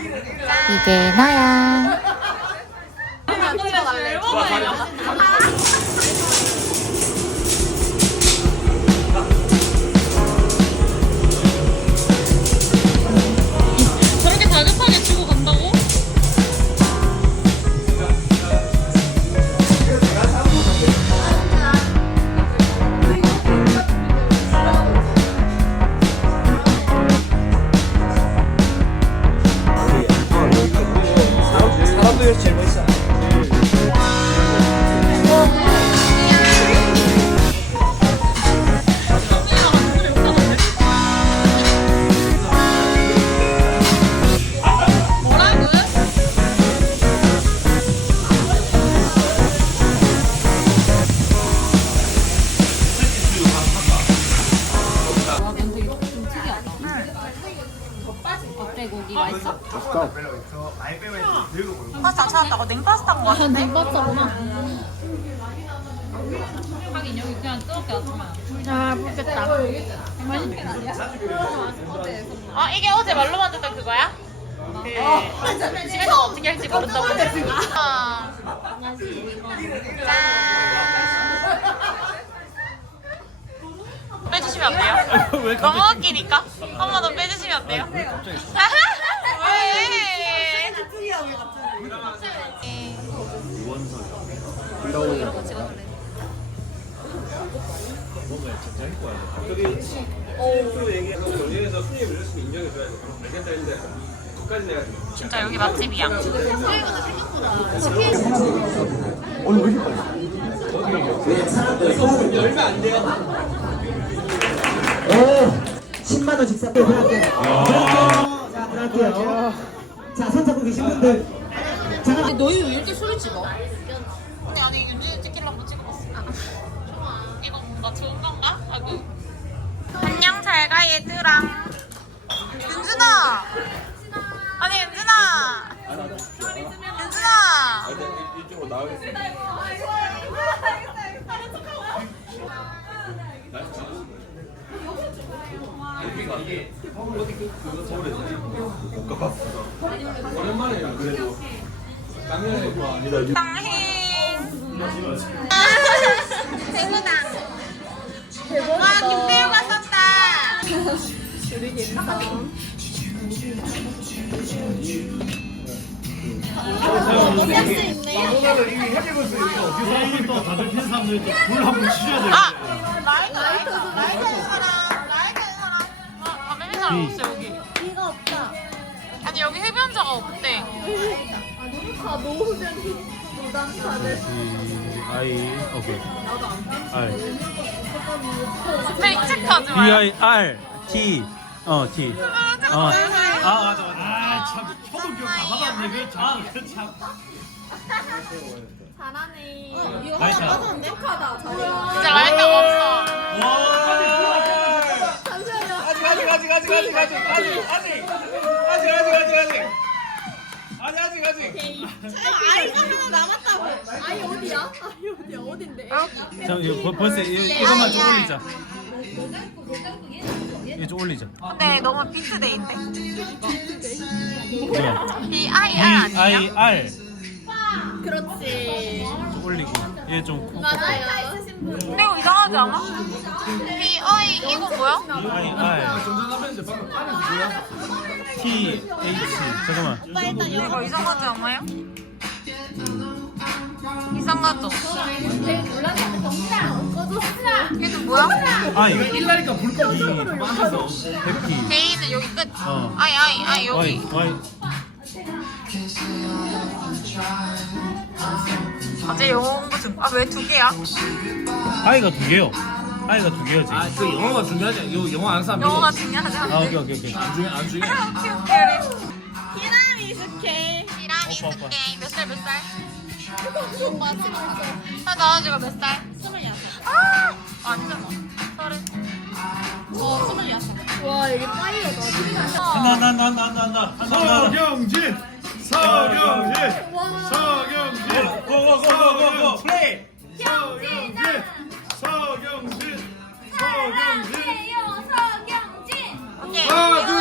이게 나야. 아, 냉봤다구나. 하긴 여기 그냥 뜨겁게 놔두면. 아, 모르겠다. 맛있긴 아니야? 아 이게 어제 말로 만들던 그거야? 그 집에서 어떻게 할지 모른다고. 아. 짠. 빼주시면 안 돼요? 왜 너무 웃기니까 한 번 더 빼주시면 안 돼요? 왜? 여기 유원서요. 이런 거 찍어줄래? 뭔가 진짜 할 거야. 갑자기 표 얘기하고 연예에서 손님 이랬으면 인정해줘야 돼. 알겠다는데 진짜 여기 맛집이야. 오늘 어, 왜 이렇게 빨리? 열면 안 돼요. 오, 10만 원씩 쌓고 그럴게요. 자, 그럴게요. 자, 손 잡고 계신 분들. 너희 왜 이렇게 술을 찍어? 근데 아니 윤진이 찍히려고 찍어봤어. 이거 뭔가 좋은 건가? 하고. 안녕 잘가 얘들아. 윤준아. 아니 윤준아. 윤준아. 이쪽으로 나가겠습니다. 오랜만에 그래도 작년에 뭐 아니다. 땅해. 대구다. 와 김배우가 썼다. 사람부터 다들 핀 사람들 불 한번 치셔야 돼요. 라이트 사람, 라이트 사람. 아, 아, 맨날 없어요. 부담 다들. I 오케이. R 페이크 체크하지 B 마요. I R T 어 T 어. 아 맞아 맞아. 아참 저도 기억 다 받았네 그 참. 그 참. 잘하네. 이거 하나 빠졌는데? 착하다. 잘해. 진짜 라이터가 없어. 잠시만요. 아직 아직 아직 아직 아직 아직 아직 아직 아직 아직 아직 아직 아직 아직 아이가 하나 남았다고. 아이 어디야? 아이 어디야? 어딘데? 자 이거 벌- 벌써 이- 이것만 좀 올리자. 이거 좀 올리자. 근데 너무 비트데이인데. 뭐야? B I R I 아니에요? R 그렇지. 좀 올리고 얘좀 맞아요. 근데 이거 이상하지 않아? B I 이거 뭐야? I R T H 잠깐만. 오빠 일단 이거 이상하지 않아요? 이상하죠? 얘는 뭐야? 아 이거 뛸라니까 물고기 빠져서 백기. 개인은 여기 끝. 어. 아이 아이 아이 여기. 와이. 아, 영어 공부 좀. 아 왜 두 개야? 아이가 두 개요. I가 두 개야지. 아, 그 영어가 중요하지. 이거 영어 아는 사람 영어가 중요하지 아? 오케이 오케이 오케이. 안 중요해, 안 중요해. 오케이 오케이. 티라미스케. 티라미수 오빠, 오빠. 게임 몇살 몇 살? 마시고 있어. 나 나와지가 몇 살? 스물여섯. 아 아니잖아. 서른. 어, 스물여섯. 와, 여기 파이어다. 하나 하나 하나 하나 하나 하나 서경진 서경진 와. 서경진 고 고 고 고 고 플레이 서경진 서경진 서경진 오케이.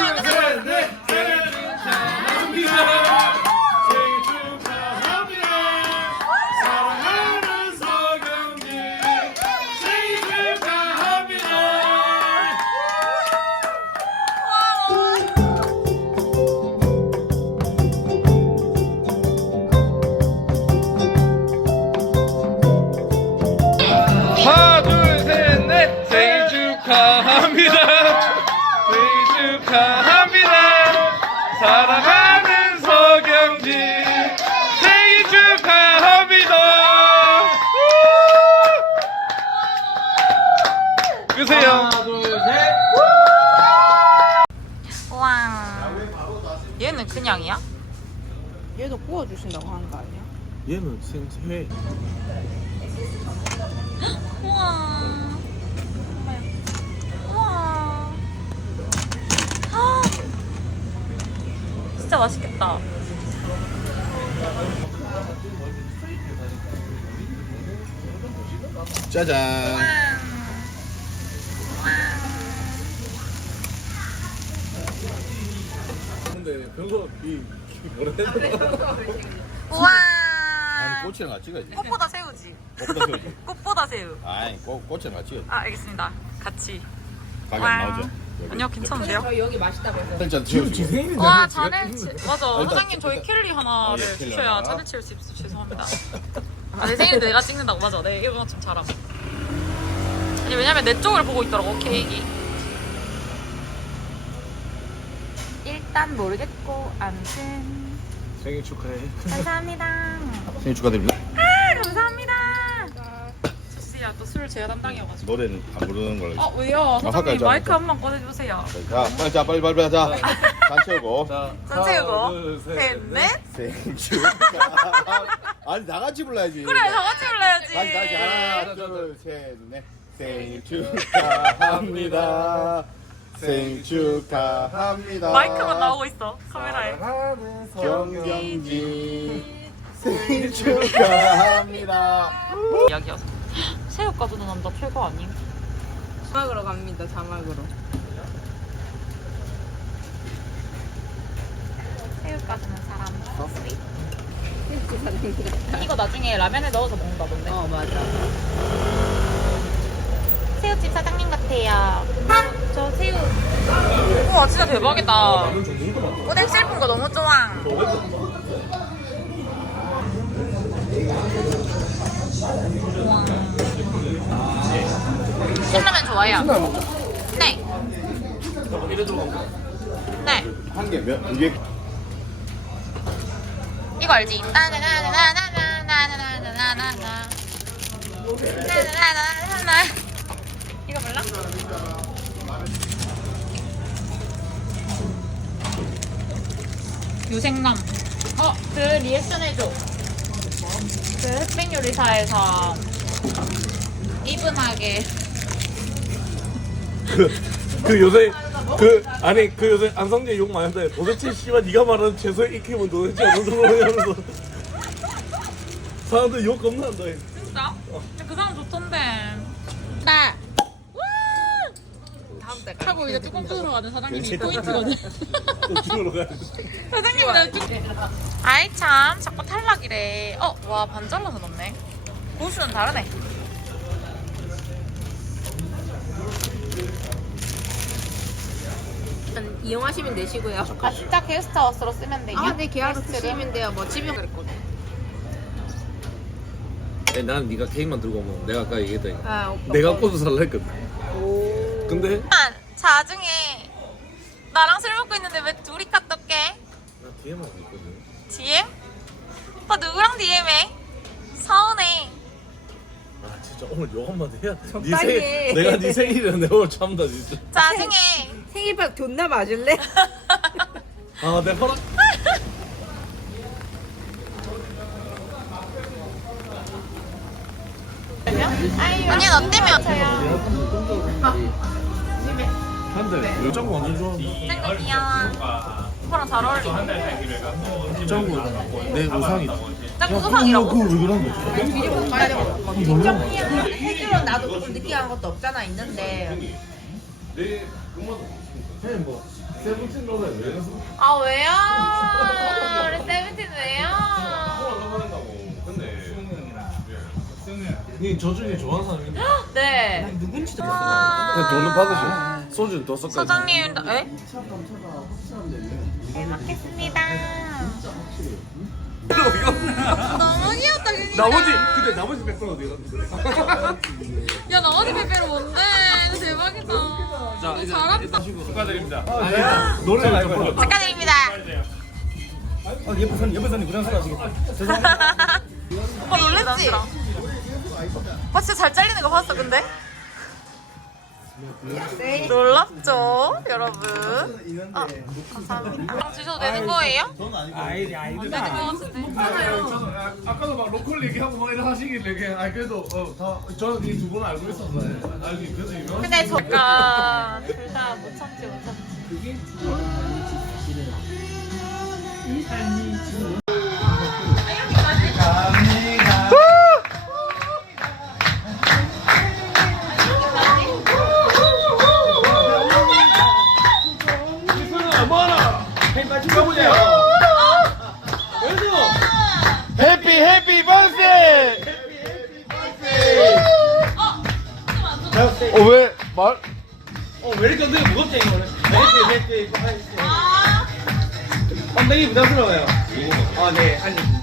축하합니다. 생일 축하합니다. 사랑하는 서경진 생일 축하합니다. 끄세요. 얘는 그냥이야? 얘도 구워주신다고 하는 거 아니야? 얘는 생회. 우와. 진짜 맛있겠다. 짜잔. 근데 별거 이 뭐라 해야 되나? 우와. 아니 꽃이랑 같이 찍어야지. 꽃보다 새우지. 꽃보다 세우지. 꽃보다 새우. 아니 꽃 꽃이랑 같이 찍어야지. 아 알겠습니다. 같이. 가게 와. 안 나오죠? 여기. 아니요 괜찮은데요? 일단 지워주고. 와 잔을 치... 맞아 일단- 사장님 저희 킬리 하나를 아, 예, 킬리 주셔야 하나. 잔을 치울 수 있어 죄송합니다 아, 내 생일 내가 찍는다고 맞아 내 이거 좀 잘함 아니 왜냐면 내 쪽을 보고 있더라고 케이크 일단 모르겠고 아무튼 생일 축하해. 감사합니다 생일 축하드립니다. 아 주시야 또술 제가 담당이어가지고 노래는 안 부르는 걸로. 어 왜요 가까이 사장님 좀 마이크. 한 번 꺼내주세요 자, 빨리 자, 빨리 빨리 빨리 자. 간 채우고. 전 채우고 셋넷 생일 축하. 아니 다 같이 불러야지. 그래 다 같이 불러야지 다시 다시 하나 둘 셋 넷 생일 축하합니다. 생일 축하합니다. 마이크만 나오고 있어 카메라에 경경진 생일 축하합니다. 이야기여서 새우가도 남자 최고 아님? 자막으로 갑니다. 자막으로. 새우가주는 사람 이거 나중에 라면에 넣어서 먹는다던데 어 맞아. 새우집 사장님 같아요 저 새우 우와 진짜 대박이다 오뎅 씹은 거 너무 좋아 우와. 신라면 좋아해요 네 네. 한 개 몇? 두 개? 이거 알지? 나나나나나나나나나나나 나 나나나나나 이거 몰라? 유생남 어, 그 리액션 해줘 그 흑백 요리사에서 이분하게 그 요새 그 아니 그 요새 안성재 욕 많이 한다. 도대체 씨발 네가 말하는 채소의 익힘은 도대체 어느 정도냐면서 사람들 욕 겁나 한다. 진짜? 근데 그 사람 좋던데 나 다음 달 하고 이제 뚜껑 뜯으러 가는 사장님이 포인트거든 또 죽으러 가야 돼. 사장님 나 쭉. 아이 참 자꾸 탈락이래. 어와 반 잘라서 넣네. 고수는 다르네. 이용하시면 되시고요. 아 진짜 게스트하우스로 쓰면 돼. 아, 네 계약으로 쓰시면 돼요. 뭐 집에 그랬거든. 난 네가 케이크만 들고 오면 내가 아까 얘기했다. 아, 오빠. 내가 꽂아 살라 했거든. 근데 자중에 나랑 술 먹고 있는데 왜 둘이 카톡해? 나 뒤에만 있거든. DM? 오빠 누구랑 DM해? 서운해. 아 진짜 오늘 욕 한마디 해야 돼. 네 적당히 생일, 해. 내가 네 생일이라 내가 오늘 참다 진짜. 짜증해. 생일밥 존나 맞을래? 아 내가 허락. 언니 너 때문에 한데 여자가 완전 좋아. 짱구 귀여워. 오빠랑 잘 어울려. 짱구 내 우상이다. 짱구 우상이라고? 그거 왜 그런 거야? 해주면 나도 조금 느끼한 것도 없잖아 있는데. 뭐 세븐틴 노래 왜 해서? 아 왜요? 우리 세븐틴 왜요? 니저 중에 좋아하는 사람 있나? 네. 누군지도 우와. 돈은 받으셔. 소주는 더 섞어. 사장님, 에? 잘 먹겠습니다. 너무 귀엽다, 그니까. 나머지 근데 나머지 백성 어디 갔는데? 야, 나머지 빼빼로 뭔데? 대박이다. 자너 이제 잘한다. 축하드립니다. 노래 좀 불러. 축하드립니다. 아, 예쁜 선 예쁜 선이 부장 사가지고. 오빠 놀랬지? 오빠 진짜 잘 잘리는 거 봤어, 근데? 놀랍죠, 여러분? 아, 감사합니다. 주셔도 되는 거예요? 아이디 아이디. 되는 거 같은데. 아, 아까도 막 로컬 얘기하고 막 이런 하시길래 아 그래도 어 다 저는 이 두 분을 알고 있었어요. 알기 그래서 유명. 근데 저가 둘 다 못 참지 못 참지. 해피 해피 버스데이. 어왜 말? 어왜 이렇게 엉덩이 무겁지 이거는? 해피 해피 해피. 엉덩이 부담스러워요. 아네 아니.